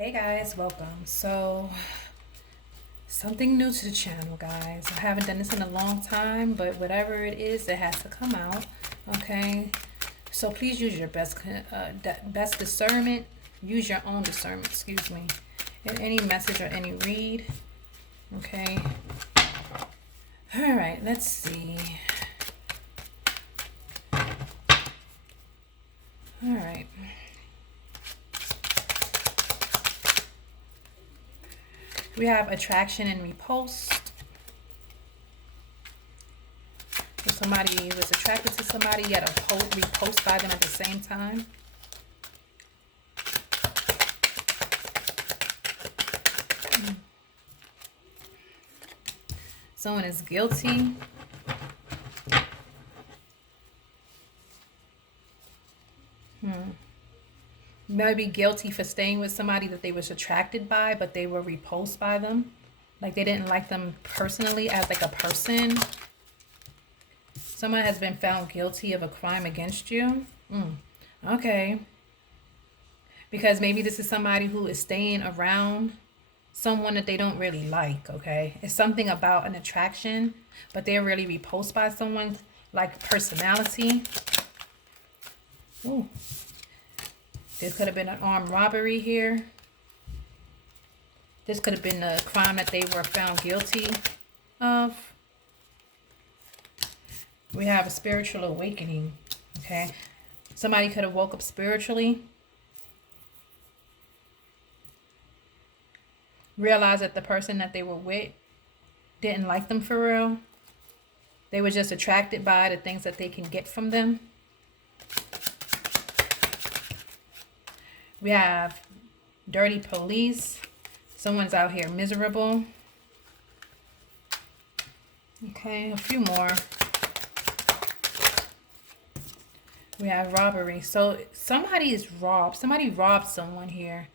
Hey guys, welcome. So, something new to the channel, guys. I haven't done this in a long time, but whatever it is, it has to come out. Okay. So please use your best discernment. Use your own discernment. Excuse me. In any message or any read. Okay. All right. Let's see. All right. We have attraction and repulsed. If somebody was attracted to somebody, yet repulsed by them at the same time. Someone is guilty. Maybe guilty for staying with somebody that they was attracted by, but they were repulsed by them. Like they didn't like them personally as like a person. Someone has been found guilty of a crime against you. Okay. Because maybe this is somebody who is staying around someone that they don't really like, okay? It's something about an attraction, but they're really repulsed by someone's like personality. Ooh. This could have been an armed robbery here. This could have been the crime that they were found guilty of. We have a spiritual awakening, okay? Somebody could have woke up spiritually. Realized that the person that they were with didn't like them for real. They were just attracted by the things that they can get from them. We have dirty police. Someone's out here miserable. Okay, a few more. We have robbery. So somebody is robbed. Somebody robbed someone here.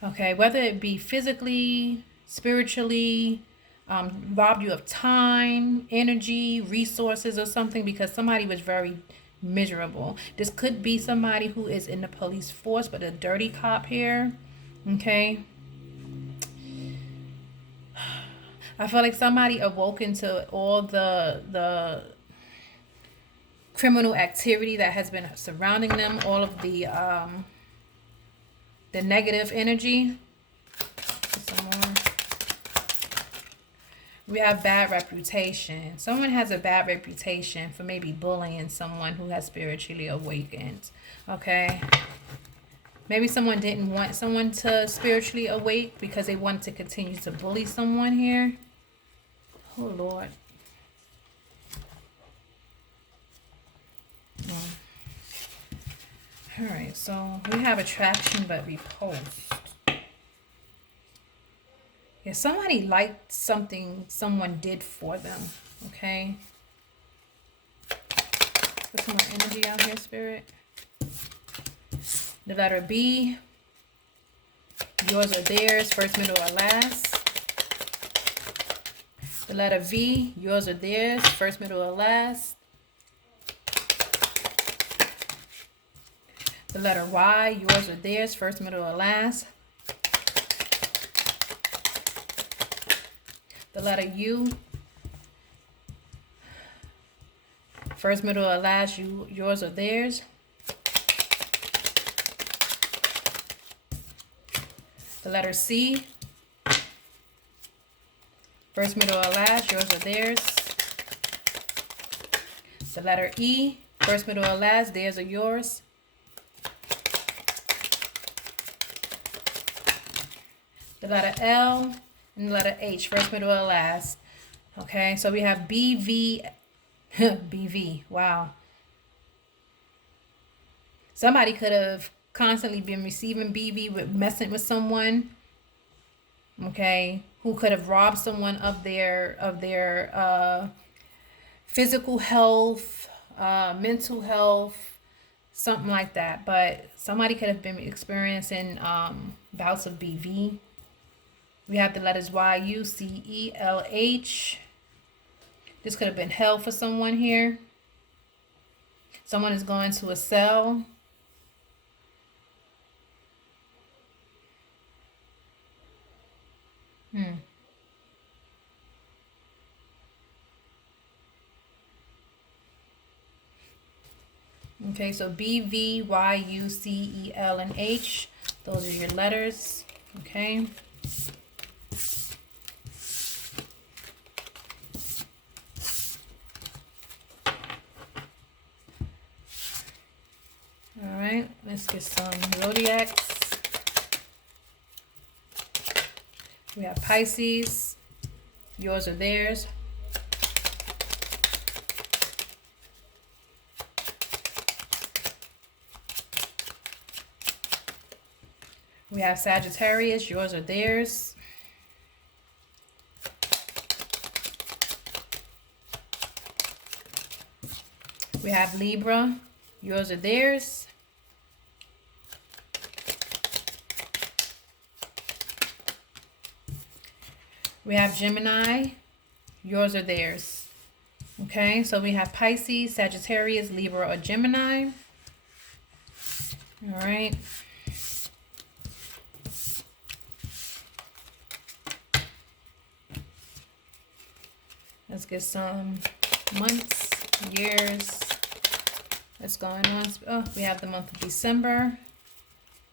Okay, whether it be physically, spiritually, robbed you of time, energy, resources, or something, because somebody was very miserable. This could be somebody who is in the police force, but a dirty cop here. Okay. I feel like somebody awoke into all the criminal activity that has been surrounding them, all of the negative energy. Some more. We have bad reputation. Someone has a bad reputation for maybe bullying someone who has spiritually awakened. Okay. Maybe someone didn't want someone to spiritually awake because they wanted to continue to bully someone here. Oh, Lord. All right. So we have attraction but repulsed. Yeah, somebody liked something someone did for them, okay? Put some more energy out here, Spirit. The letter B, yours or theirs, first, middle, or last. The letter V, yours or theirs, first, middle, or last. The letter Y, yours or theirs, first, middle, or last. The letter U, first, middle, or last, yours or theirs. The letter C, first, middle, or last, yours or theirs. The letter E, first, middle, or last, theirs or yours. The letter L and the letter H, first, middle, or last. Okay, so we have BV. BV, wow. Somebody could have constantly been receiving BV with messing with someone. Okay, who could have robbed someone of their physical health, mental health, something like that. But somebody could have been experiencing bouts of BV. We have the letters Y, U, C, E, L, H. This could have been hell for someone here. Someone is going to a cell. Hmm. Okay, so B, V, Y, U, C, E, L, and H. Those are your letters. Okay. All right, let's get some zodiacs. We have Pisces. Yours or theirs. We have Sagittarius. Yours or theirs. We have Libra. Yours or theirs. We have Gemini. Yours or theirs. Okay, so we have Pisces, Sagittarius, Libra, or Gemini. All right. Let's get some months, years. What's going on? Oh, we have the month of December.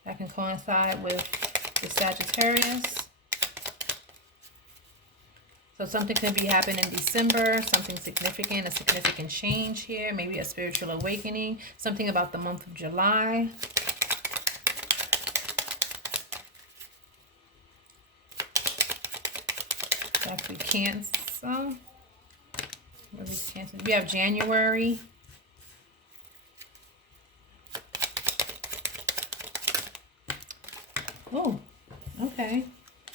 That can coincide with the Sagittarius. So something could be happening in December, something significant, a significant change here, maybe a spiritual awakening, something about the month of July. That could be Cancer. We have January. Oh, okay.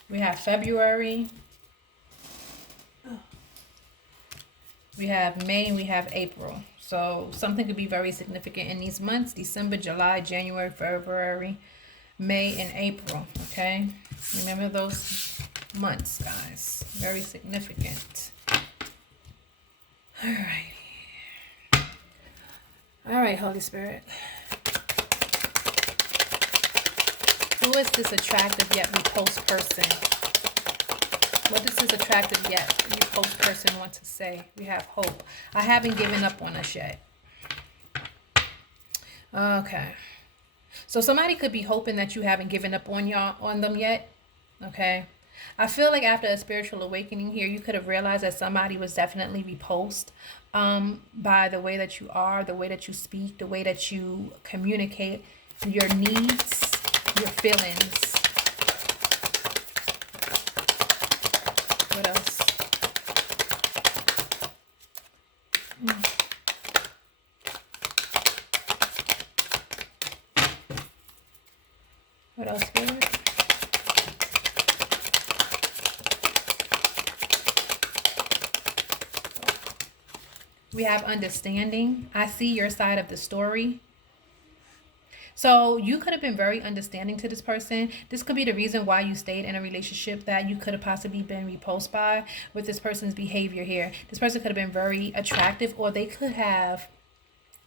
We have February. We have May and we have April. So something could be very significant in these months: December, July, January, February, May, and April. Okay? Remember those months, guys. Very significant. All right. All right, Holy Spirit. Who is this attractive yet repulsed person? What does this attractive yet repulsed person want to say? We have hope. I haven't given up on us yet. Okay. So somebody could be hoping that you haven't given up on them yet. Okay. I feel like after a spiritual awakening here, you could have realized that somebody was definitely repulsed by the way that you are, the way that you speak, the way that you communicate, your needs, your feelings. What else? What else, Spirit? We have understanding. I see your side of the story. So you could have been very understanding to this person. This could be the reason why you stayed in a relationship that you could have possibly been repulsed by with this person's behavior here. This person could have been very attractive, or they could have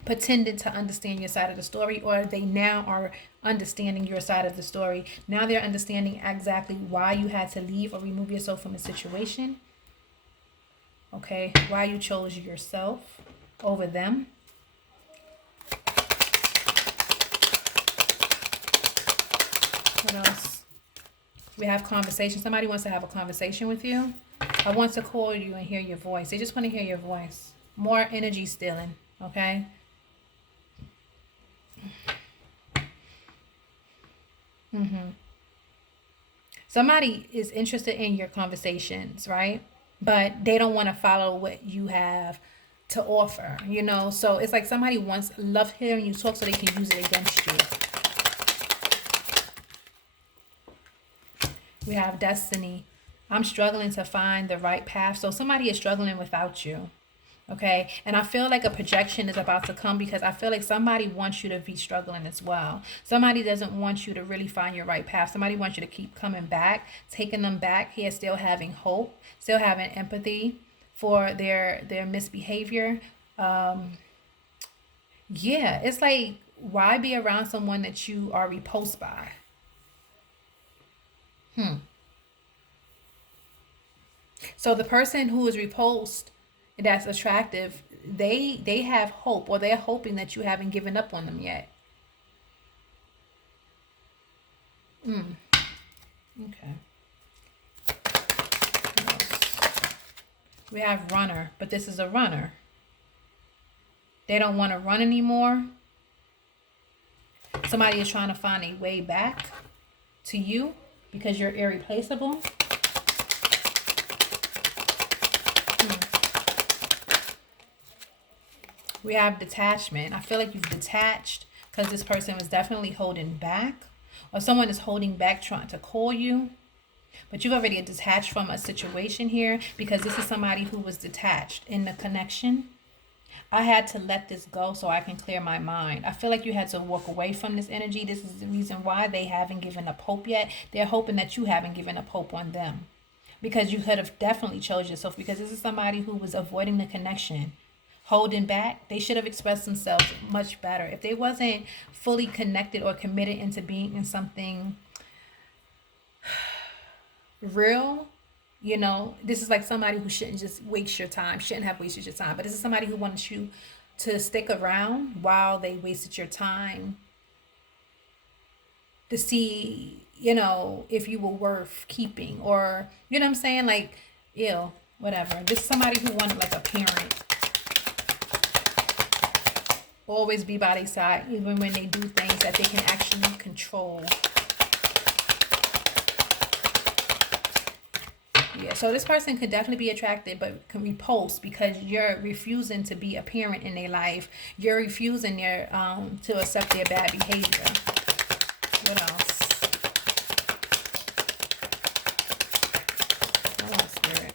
pretended to understand your side of the story, or they now are understanding your side of the story. Now they're understanding exactly why you had to leave or remove yourself from a situation. Okay, why you chose yourself over them. What else? We have conversation. Somebody wants to have a conversation with you. I want to call you and hear your voice. They just want to hear your voice. More energy stealing. Okay. Somebody is interested in your conversations, right? But they don't want to follow what you have to offer, you know? So it's like somebody love hearing you talk so they can use it against you. We have destiny. I'm struggling to find the right path. So somebody is struggling without you. Okay. And I feel like a projection is about to come, because I feel like somebody wants you to be struggling as well. Somebody doesn't want you to really find your right path. Somebody wants you to keep coming back, taking them back here, still having hope, still having empathy for their misbehavior. Yeah, it's like, why be around someone that you are repulsed by? So the person who is repulsed, that's attractive, they have hope, or they're hoping that you haven't given up on them yet. Okay. We have runner, but this is a runner. They don't want to run anymore. Somebody is trying to find a way back to you because you're irreplaceable. We have detachment. I feel like you've detached because this person was definitely holding back, or someone is holding back trying to call you. But you've already detached from a situation here because this is somebody who was detached in the connection. I had to let this go so I can clear my mind. I feel like you had to walk away from this energy. This is the reason why they haven't given up hope yet. They're hoping that you haven't given up hope on them, because you could have definitely chose yourself, because this is somebody who was avoiding the connection, holding back. They should have expressed themselves much better. If they wasn't fully connected or committed into being in something real, this is like somebody who shouldn't just waste your time, shouldn't have wasted your time. But this is somebody who wants you to stick around while they wasted your time, to see, if you were worth keeping, or, you know what I'm saying? Like, whatever. This is somebody who wanted like a parent. Always be by their side, even when they do things that they can actually control. Yeah, so this person could definitely be attracted, but can repulse because you're refusing to be a parent in their life. You're refusing to accept their bad behavior. What else? What else, Spirit?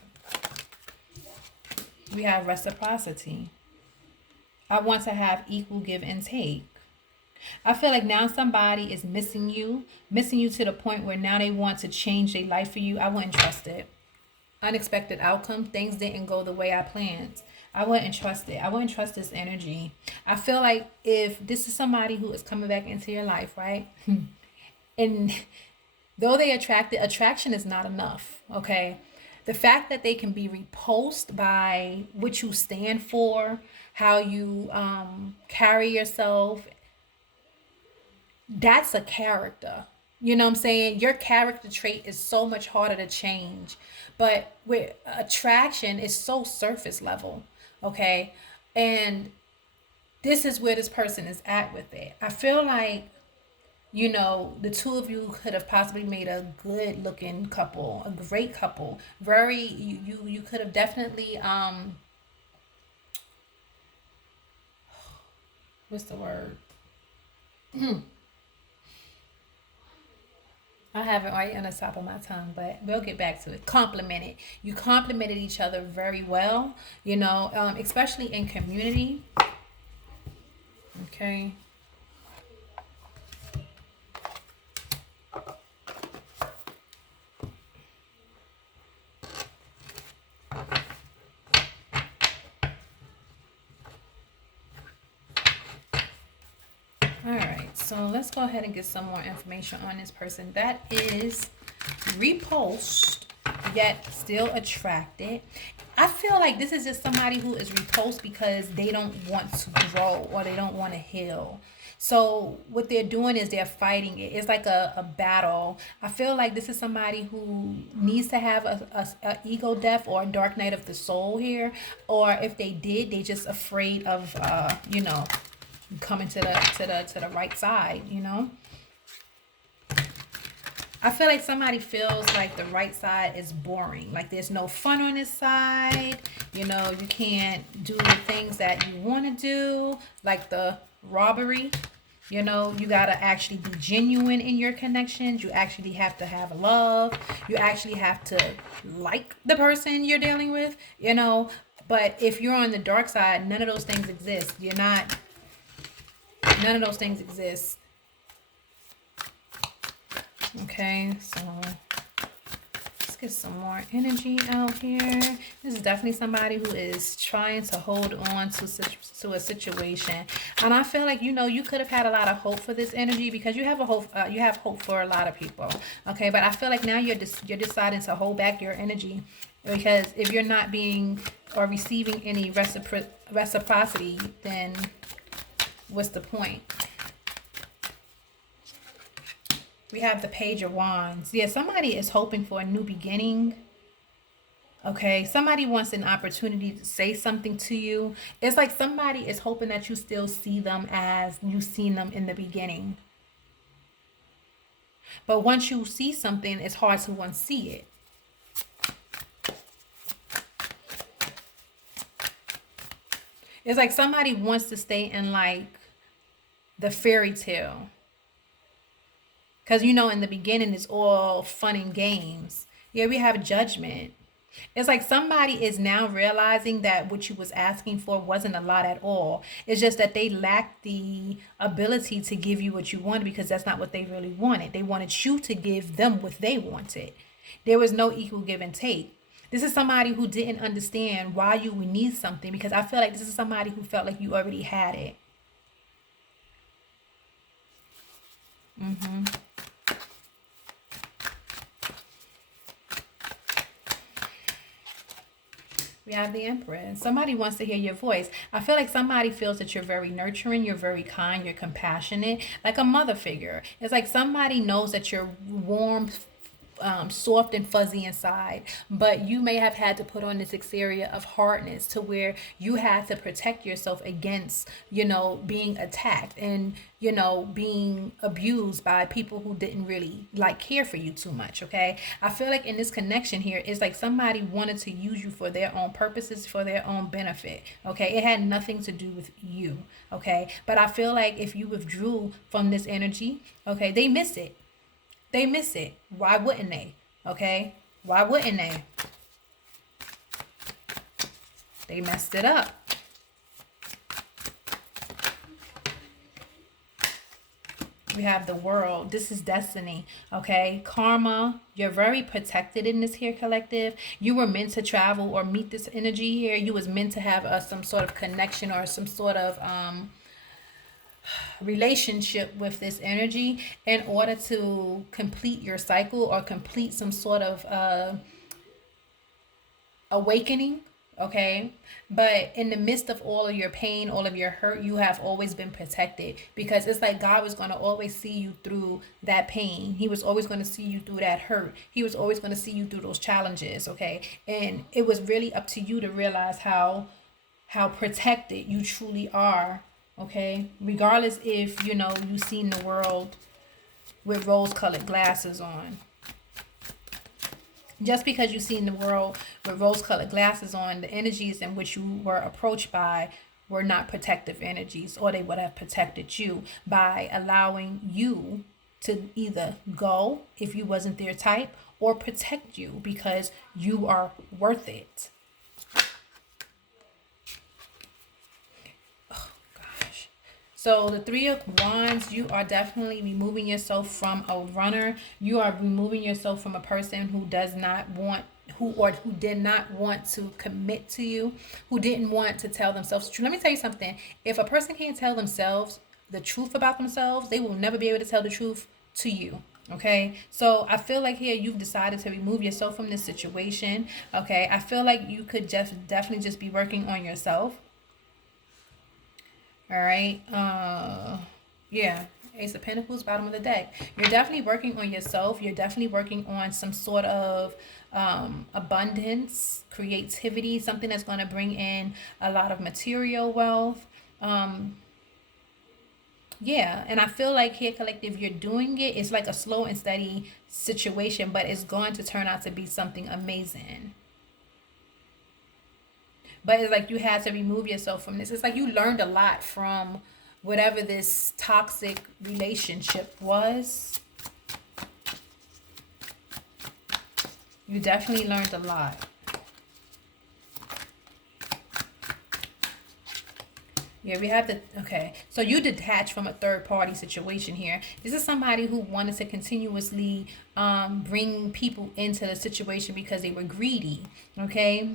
We have reciprocity. I want to have equal give and take. I feel like now somebody is missing you to the point where now they want to change their life for you. I wouldn't trust it. Unexpected outcome. Things didn't go the way I planned. I wouldn't trust it. I wouldn't trust this energy. I feel like if this is somebody who is coming back into your life, right? And though they attraction is not enough, okay? The fact that they can be repulsed by what you stand for, how you carry yourself, that's a character. You know what I'm saying? Your character trait is so much harder to change. But with attraction, it's so surface level, okay? And this is where this person is at with it. I feel like, the two of you could have possibly made a good looking couple, a great couple. Very, you could have definitely, what's the word? I have it right on the top of my tongue, but we'll get back to it. Complimented. You complimented each other very well, especially in community. Okay. All right, so let's go ahead and get some more information on this person that is repulsed yet still attracted. I feel like this is just somebody who is repulsed because they don't want to grow or they don't want to heal. So what they're doing is they're fighting it. It's like a battle. I feel like this is somebody who needs to have a ego death or a dark night of the soul here. Or if they did, they just afraid of coming to the right side, I feel like somebody feels like the right side is boring. Like there's no fun on this side. You can't do the things that you want to do, like the robbery. You got to actually be genuine in your connections. You actually have to have love. You actually have to like the person you're dealing with, But if you're on the dark side, none of those things exist. None of those things exist. Okay, so let's get some more energy out here. This is definitely somebody who is trying to hold on to a situation, and I feel like you could have had a lot of hope for this energy because you have you have hope for a lot of people. Okay, but I feel like now you're deciding to hold back your energy Because if you're not being or receiving any reciprocity, then what's the point? We have the Page of Wands. Yeah, somebody is hoping for a new beginning. Okay, somebody wants an opportunity to say something to you. It's like somebody is hoping that you still see them as you seen them in the beginning. But once you see something, it's hard to unsee it. It's like somebody wants to stay in like the fairy tale. Because you know, in the beginning, it's all fun and games. Yeah, we have judgment. It's like somebody is now realizing that what you was asking for wasn't a lot at all. It's just that they lacked the ability to give you what you wanted because that's not what they really wanted. They wanted you to give them what they wanted. There was no equal give and take. This is somebody who didn't understand why you would need something, because I feel like this is somebody who felt like you already had it. We have the Empress. Somebody wants to hear your voice. I feel like somebody feels that you're very nurturing, you're very kind, you're compassionate, like a mother figure. It's like somebody knows that you're warm, soft and fuzzy inside, but you may have had to put on this exterior of hardness to where you had to protect yourself against, being attacked and, being abused by people who didn't really like care for you too much. Okay. I feel like in this connection here, it's like somebody wanted to use you for their own purposes, for their own benefit. Okay. It had nothing to do with you. Okay. But I feel like if you withdrew from this energy, okay, they miss it. They miss it. Why wouldn't they? Okay? Why wouldn't they? They messed it up. We have the World. This is destiny. Okay? Karma. You're very protected in this here collective. You were meant to travel or meet this energy here. You was meant to have some sort of connection or some sort of relationship with this energy in order to complete your cycle or complete some sort of awakening. Okay, but in the midst of all of your pain, all of your hurt, you have always been protected, because it's like God was going to always see you through that pain. He was always going to see you through that hurt. He was always going to see you through those challenges. Okay, and it was really up to you to realize how protected you truly are. Okay, regardless if you seen the world with rose-colored glasses on. Just because you've seen the world with rose-colored glasses on, the energies in which you were approached by were not protective energies, or they would have protected you by allowing you to either go if you wasn't their type, or protect you because you are worth it. So the Three of Wands, you are definitely removing yourself from a runner. You are removing yourself from a person who does not want, who did not want to commit to you, who didn't want to tell themselves the truth. Let me tell you something. If a person can't tell themselves the truth about themselves, they will never be able to tell the truth to you. Okay, so I feel like here you've decided to remove yourself from this situation. Okay, I feel like you could just definitely just be working on yourself. All right. Yeah. Ace of Pentacles, bottom of the deck. You're definitely working on yourself. You're definitely working on some sort of abundance, creativity, something that's going to bring in a lot of material wealth. Yeah, and I feel like here, collective, you're doing it. It's like a slow and steady situation, but it's going to turn out to be something amazing. But it's like you had to remove yourself from this. It's like you learned a lot from whatever this toxic relationship was. You definitely learned a lot. Yeah, we have the, okay. So you detach from a third party situation here. This is somebody who wanted to continuously bring people into the situation because they were greedy. Okay.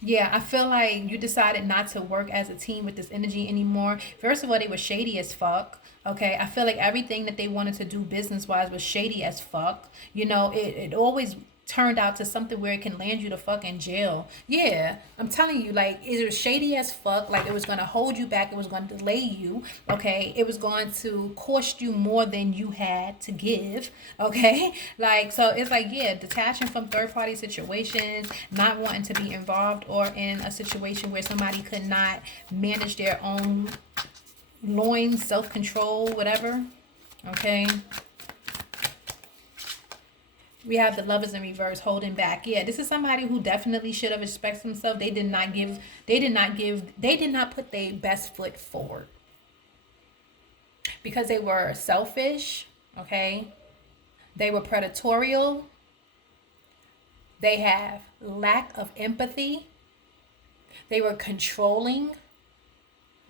Yeah, I feel like you decided not to work as a team with this energy anymore. First of all, they were shady as fuck. Okay, I feel like everything that they wanted to do business wise was shady as fuck. It always turned out to something where it can land you to fucking jail. Yeah, I'm telling you, like, it was shady as fuck. Like, it was gonna hold you back. It was gonna delay you. Okay, it was going to cost you more than you had to give. Okay, like, so it's like, yeah, detaching from third party situations, not wanting to be involved or in a situation where somebody could not manage their own loins, self control, whatever. Okay. We have the lovers in reverse holding back. Yeah, this is somebody who definitely should have respected themselves. They did not put their best foot forward because they were selfish. Okay. They were predatorial. They have lack of empathy. They were controlling.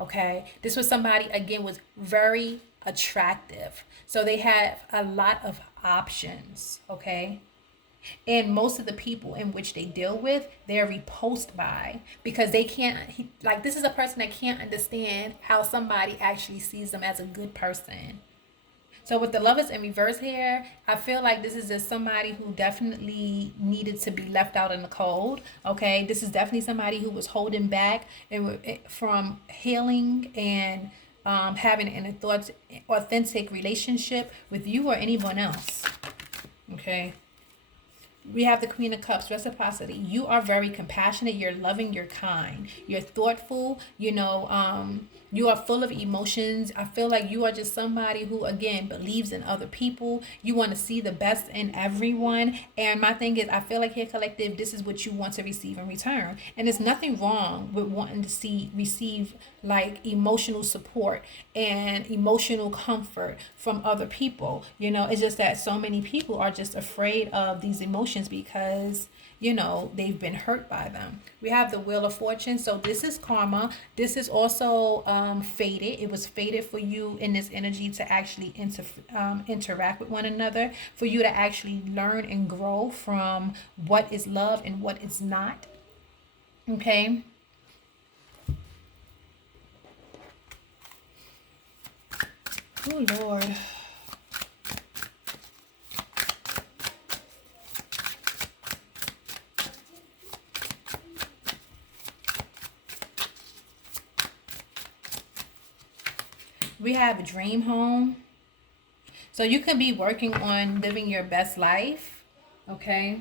Okay. This was somebody, again, was very attractive. So they have a lot of options. Okay. And most of the people in which they deal with, they're repulsed by, because they can't, like, this is a person that can't understand how somebody actually sees them as a good person. So with the lovers in reverse here, I feel like this is just somebody who definitely needed to be left out in the cold. Okay, this is definitely somebody who was holding back from healing and having an authentic relationship with you or anyone else. Okay. We have the Queen of Cups, reciprocity. You are very compassionate. You're loving. You're kind. You're thoughtful. You are full of emotions. I feel like you are just somebody who, again, believes in other people. You want to see the best in everyone. And my thing is, I feel like here, collective, this is what you want to receive in return. And there's nothing wrong with wanting to receive like emotional support and emotional comfort from other people. It's just that so many people are just afraid of these emotions because they've been hurt by them. We have the Wheel of Fortune. So this is karma. This is also fated. It was fated for you in this energy to actually interact with one another, for you to actually learn and grow from what is love and what is not. Okay. Oh, Lord. We have a dream home. So you can be working on living your best life. Okay.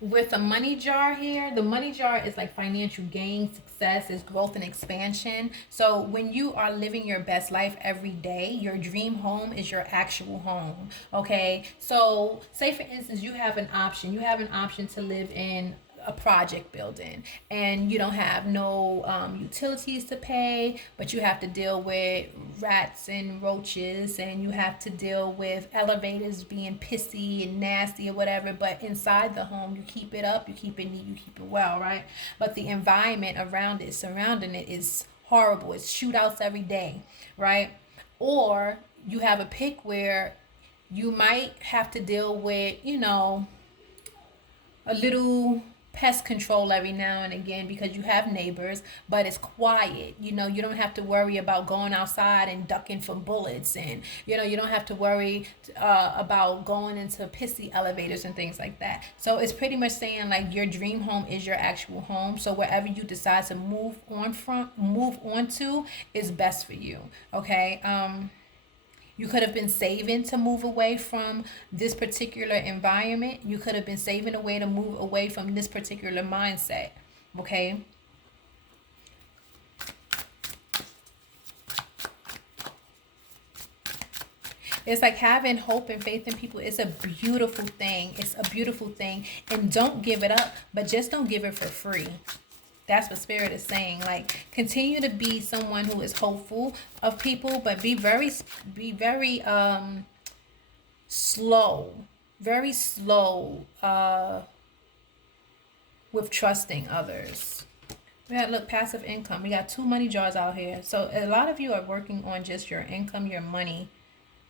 With a money jar here, the money jar is like financial gain, success, is growth and expansion. So when you are living your best life every day, your dream home is your actual home. Okay. So say for instance, you have an option. You have an option to live in a project building and you don't have no utilities to pay, but you have to deal with rats and roaches and you have to deal with elevators being pissy and nasty or whatever. But inside the home, you keep it up, you keep it neat, you keep it well, right? But the environment around it, surrounding it, is horrible. It's shootouts every day, right? Or you have a pick where you might have to deal with a little pest control every now and again because you have neighbors, but it's quiet. You don't have to worry about going outside and ducking from bullets, and you don't have to worry about going into pissy elevators and things like that. So it's pretty much saying like your dream home is your actual home. So wherever you decide to move on to is best for you. Okay. You could have been saving to move away from this particular environment. You could have been saving a way to move away from this particular mindset. Okay. It's like having hope and faith in people. It's a beautiful thing. It's a beautiful thing. And don't give it up, but just don't give it for free. That's what Spirit is saying. Like, continue to be someone who is hopeful of people, but be very slow, very slow with trusting others. We got, look, passive income. We got 2 money jars out here. So a lot of you are working on just your income, your money.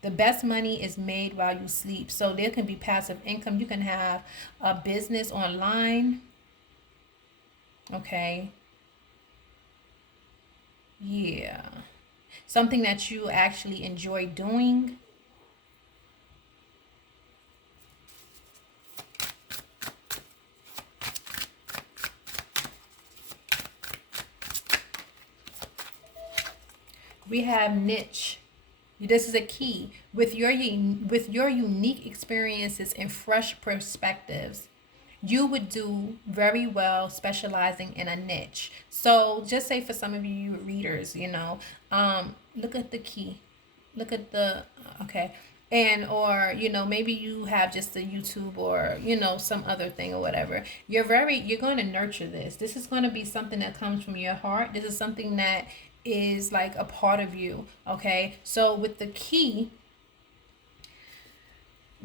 The best money is made while you sleep. So there can be passive income. You can have a business online. Okay. Yeah. Something that you actually enjoy doing. We have niche. This is a key. With your unique experiences and fresh perspectives, you would do very well specializing in a niche. So just say for some of you readers, look at the key. Look at the okay. And or maybe you have just a YouTube or some other thing or whatever. You're going to nurture this. This is going to be something that comes from your heart. This is something that is like a part of you. Okay, so with the key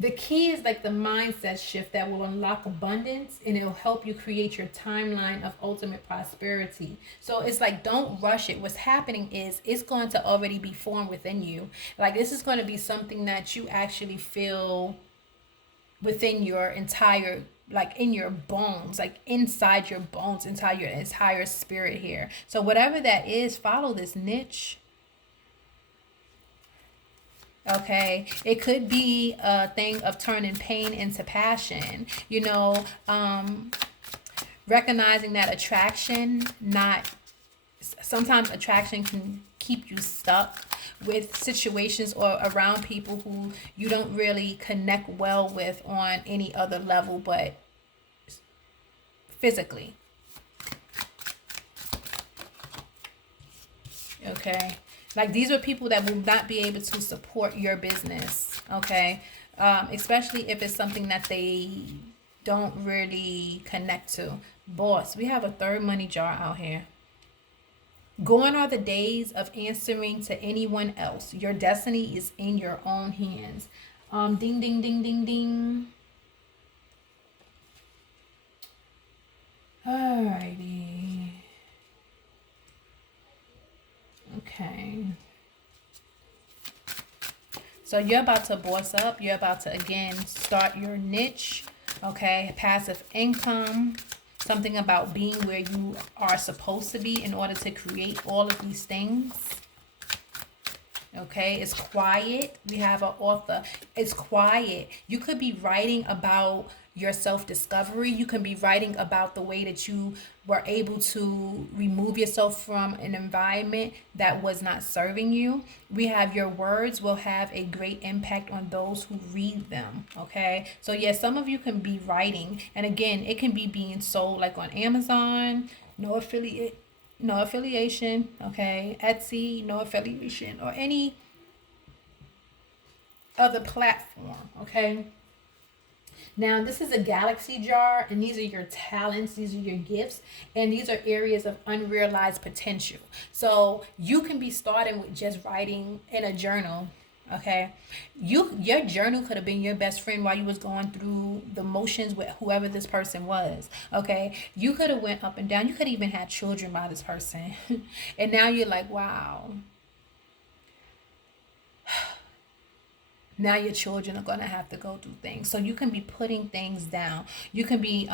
is like the mindset shift that will unlock abundance, and it'll help you create your timeline of ultimate prosperity. So it's like, don't rush it. What's happening is it's going to already be formed within you. Like, this is going to be something that you actually feel within your entire, like in your bones, like inside your bones, inside your entire spirit here. So whatever that is, follow this niche. Okay, it could be a thing of turning pain into passion, recognizing that attraction, not sometimes attraction can keep you stuck with situations or around people who you don't really connect well with on any other level but physically. Okay, like these are people that will not be able to support your business. Okay, especially if it's something that they don't really connect to. Boss, we have a third money jar out here. Gone are the days of answering to anyone else. Your destiny is in your own hands. Ding, ding, ding, ding, ding. Alrighty. Okay. So you're about to boss up. You're about to, again, start your niche. Okay. Passive income. Something about being where you are supposed to be in order to create all of these things. Okay, it's quiet. We have an author. It's quiet. You could be writing about your self-discovery. You can be writing about the way that you were able to remove yourself from an environment that was not serving you. We have your words will have a great impact on those who read them. Okay, so yes, some of you can be writing, and again, it can be being sold like on Amazon. No affiliation. Okay, Etsy, no affiliation, or any other platform. Okay, now this is a galaxy jar, and these are your talents, these are your gifts, and these are areas of unrealized potential. So you can be starting with just writing in a journal. Okay, your journal could have been your best friend while you was going through the motions with whoever this person was. Okay, you could have went up and down. You could even had children by this person, and now you're like, wow. Now your children are going to have to go through things. So you can be putting things down. You can be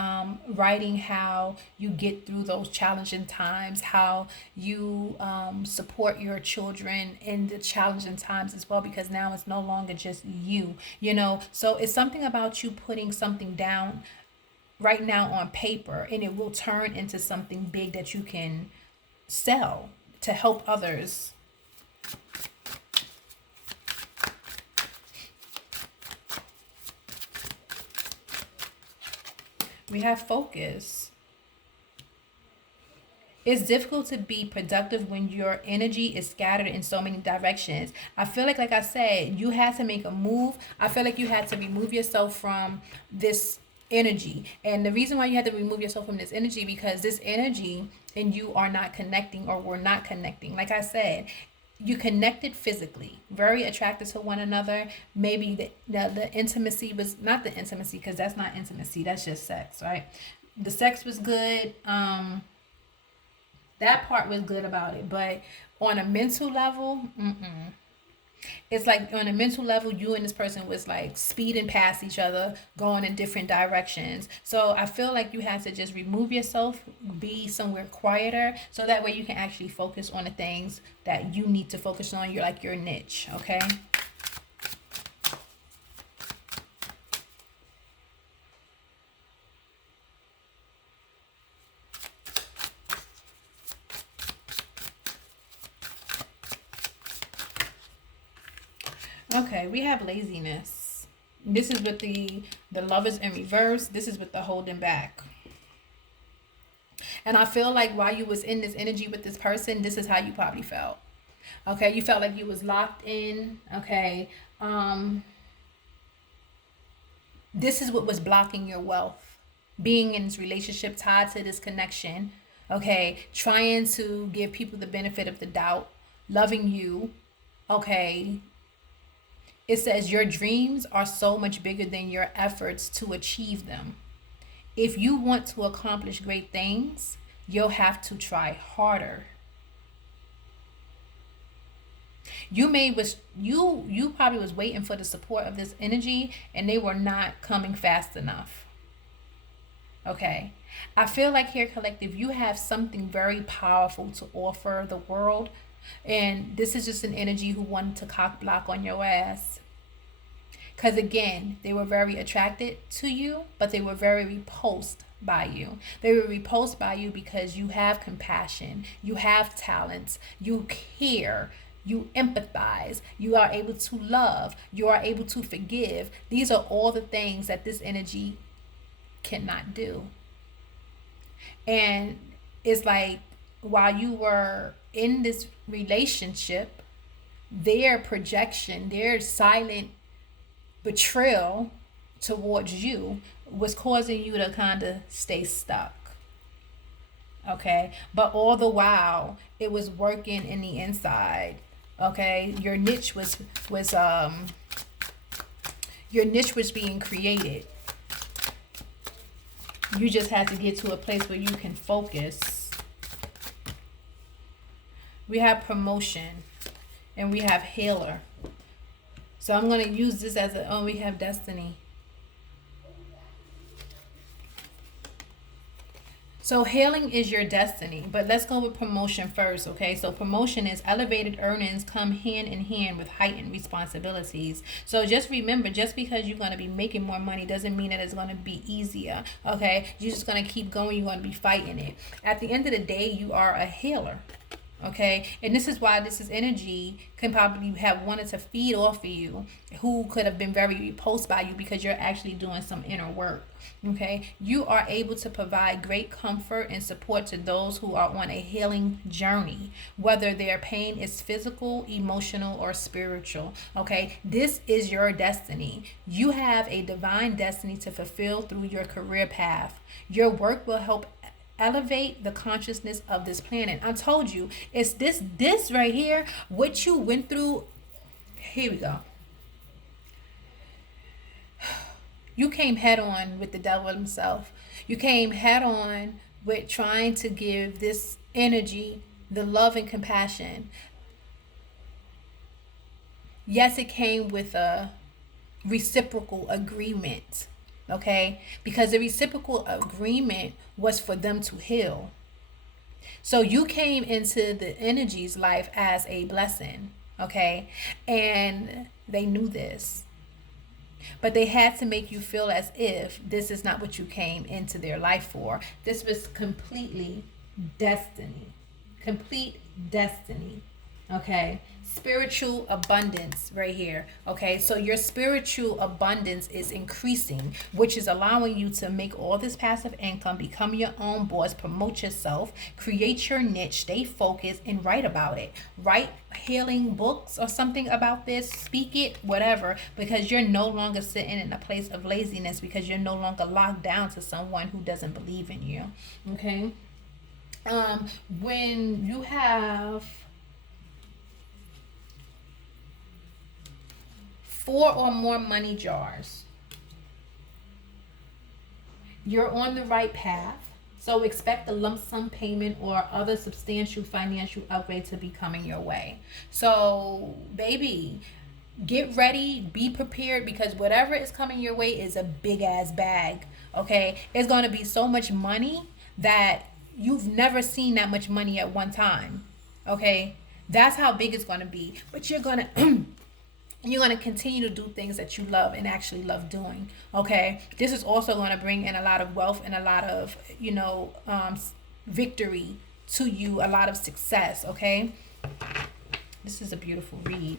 writing how you get through those challenging times, how you support your children in the challenging times as well, because now it's no longer just you. So it's something about you putting something down right now on paper, and it will turn into something big that you can sell to help others. We have focus. It's difficult to be productive when your energy is scattered in so many directions. I feel like I said, you had to make a move. I feel like you had to remove yourself from this energy. And the reason why you had to remove yourself from this energy, because this energy and you are not connecting, or we're not connecting. Like I said, you connected physically, very attracted to one another. Maybe the intimacy was not the intimacy, because that's not intimacy, that's just sex, right? The sex was good. That part was good about it, but on a mental level, it's like on a mental level, you and this person was like speeding past each other, going in different directions. So I feel like you have to just remove yourself, be somewhere quieter, so that way you can actually focus on the things that you need to focus on. You're like your niche. Okay. Okay, we have laziness. This is with the lovers in reverse. This is with the holding back. And I feel like while you was in this energy with this person, this is how you probably felt. Okay, you felt like you was locked in. Okay, this is what was blocking your wealth. Being in this relationship tied to this connection. Okay, trying to give people the benefit of the doubt, loving you. Okay, it says your dreams are so much bigger than your efforts to achieve them. If you want to accomplish great things, you'll have to try harder. You probably was waiting for the support of this energy and they were not coming fast enough. Okay. I feel like here, collective, you have something very powerful to offer the world. And this is just an energy who wanted to cock block on your ass. Because again, they were very attracted to you, but they were very repulsed by you. They were repulsed by you because you have compassion, you have talents, you care, you empathize, you are able to love, you are able to forgive. These are all the things that this energy cannot do. And it's like while you were in this relationship, their projection, their silent betrayal towards you was causing you to kind of stay stuck. Okay, but all the while it was working in the inside. Okay, your niche was being created. You just had to get to a place where you can focus. We have promotion and we have healer. So I'm going to use this as a, oh, we have destiny. So healing is your destiny, but let's go with promotion first, okay? So promotion is elevated earnings come hand in hand with heightened responsibilities. So just remember, just because you're going to be making more money doesn't mean that it's going to be easier, okay? You're just going to keep going. You're going to be fighting it. At the end of the day, you are a healer. Okay, and this is why this is energy can probably have wanted to feed off of you, who could have been very repulsed by you because you're actually doing some inner work. Okay, you are able to provide great comfort and support to those who are on a healing journey, whether their pain is physical, emotional, or spiritual. Okay, this is your destiny. You have a divine destiny to fulfill through your career path. Your work will help elevate the consciousness of this planet. I told you, it's this right here, what you went through. Here we go. You came head on with the devil himself. You came head on with trying to give this energy the love and compassion. Yes, it came with a reciprocal agreement. Okay, because the reciprocal agreement was for them to heal. So you came into the energy's life as a blessing. Okay, and they knew this, but they had to make you feel as if this is not what you came into their life for. This was completely destiny, complete destiny. Okay, spiritual abundance right here. Okay, so your spiritual abundance is increasing, which is allowing you to make all this passive income, become your own boss, promote yourself, create your niche, stay focused, and write about it. Write healing books or something about this, speak it, whatever, because you're no longer sitting in a place of laziness, because you're no longer locked down to someone who doesn't believe in you. Okay, when you have 4 or more money jars, you're on the right path. So expect a lump sum payment or other substantial financial upgrade to be coming your way. So, baby, get ready, be prepared, because whatever is coming your way is a big ass bag. Okay, it's going to be so much money that you've never seen that much money at one time. Okay, that's how big it's going to be. But you're going to you're going to continue to do things that you love and actually love doing. Okay, this is also going to bring in a lot of wealth and a lot of victory to you, a lot of success. Okay, this is a beautiful read.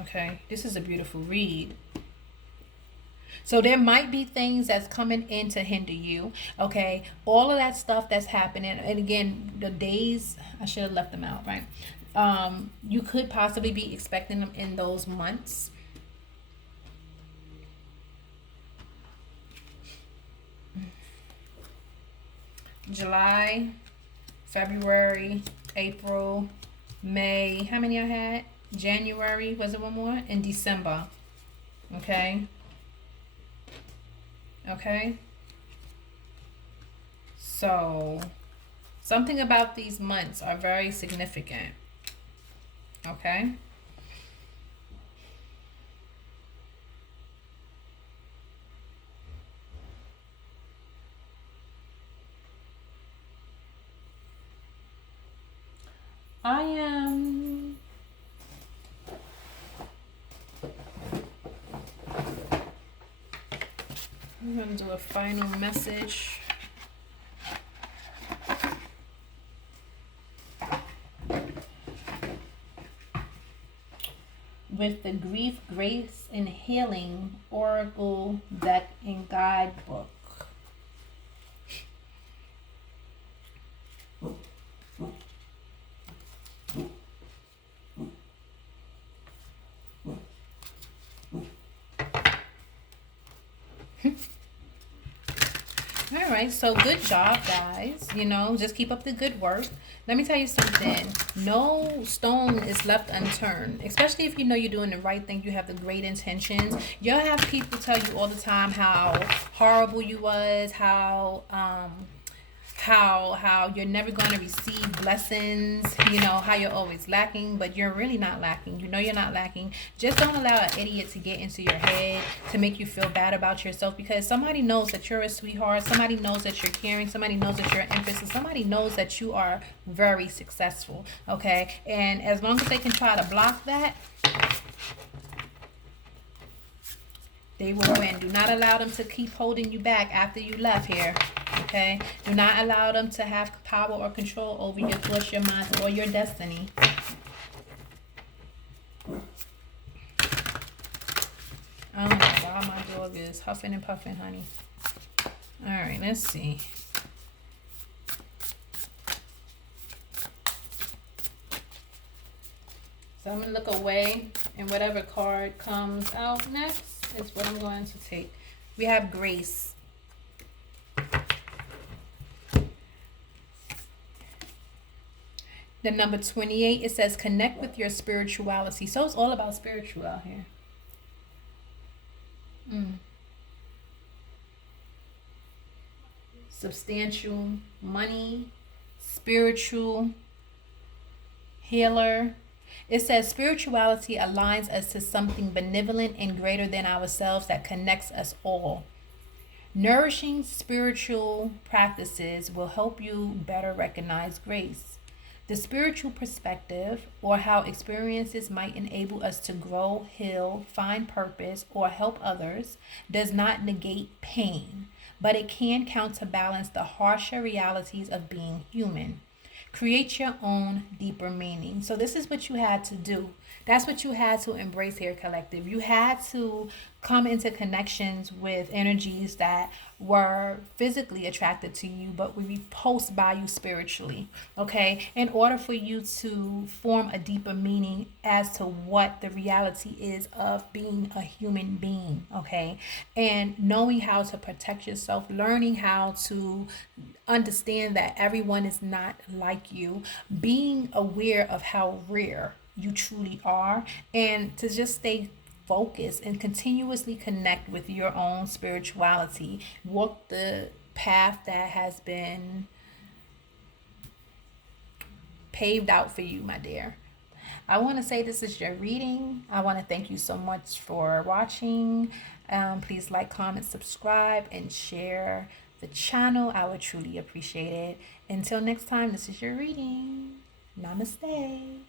Okay, this is a beautiful read. So there might be things that's coming in to hinder you. Okay, all of that stuff that's happening, and again, the days I should have left them out, right? You could possibly be expecting them in those months. July, February, April, May. How many I had? January, was it one more? And December. Okay. Okay. So, something about these months are very significant. Okay. I am. I'm going to do a final message. With the Grief, Grace, and Healing Oracle Deck and Guidebook. All right, so good job, guys. You know, just keep up the good work. Let me tell you something. No stone is left unturned, especially if you know you're doing the right thing. You have the great intentions. You'll have people tell you all the time how horrible you was, how you're never going to receive blessings, you know, how you're always lacking, but you're really not lacking. You know you're not lacking. Just don't allow an idiot to get into your head to make you feel bad about yourself, because somebody knows that you're a sweetheart, somebody knows that you're caring, somebody knows that you're an empress, and somebody knows that you are very successful. Okay, and as long as they can try to block that, they will win. Do not allow them to keep holding you back after you left here. Okay? Do not allow them to have power or control over your thoughts, your minds, or your destiny. I don't know why my dog is huffing and puffing, honey. Alright, let's see. So I'm going to look away, and whatever card comes out next is what I'm going to take. We have Grace. The number 28, it says connect with your spirituality. So it's all about spiritual out here. Substantial, money, spiritual, healer. It says spirituality aligns us to something benevolent and greater than ourselves that connects us all. Nourishing spiritual practices will help you better recognize grace. The spiritual perspective, or how experiences might enable us to grow, heal, find purpose, or help others, does not negate pain, but it can counterbalance the harsher realities of being human. Create your own deeper meaning. So this is what you had to do. That's what you had to embrace here, collective. You had to come into connections with energies that were physically attracted to you but were repulsed by you spiritually, okay, in order for you to form a deeper meaning as to what the reality is of being a human being, okay, and knowing how to protect yourself, learning how to understand that everyone is not like you, being aware of how rare you truly are, and to just stay focused and continuously connect with your own spirituality. Walk the path that has been paved out for you, my dear. I want to say this is your reading. I want to thank you so much for watching. Please like, comment, subscribe, and share the channel. I would truly appreciate it. Until next time, this is your reading. Namaste.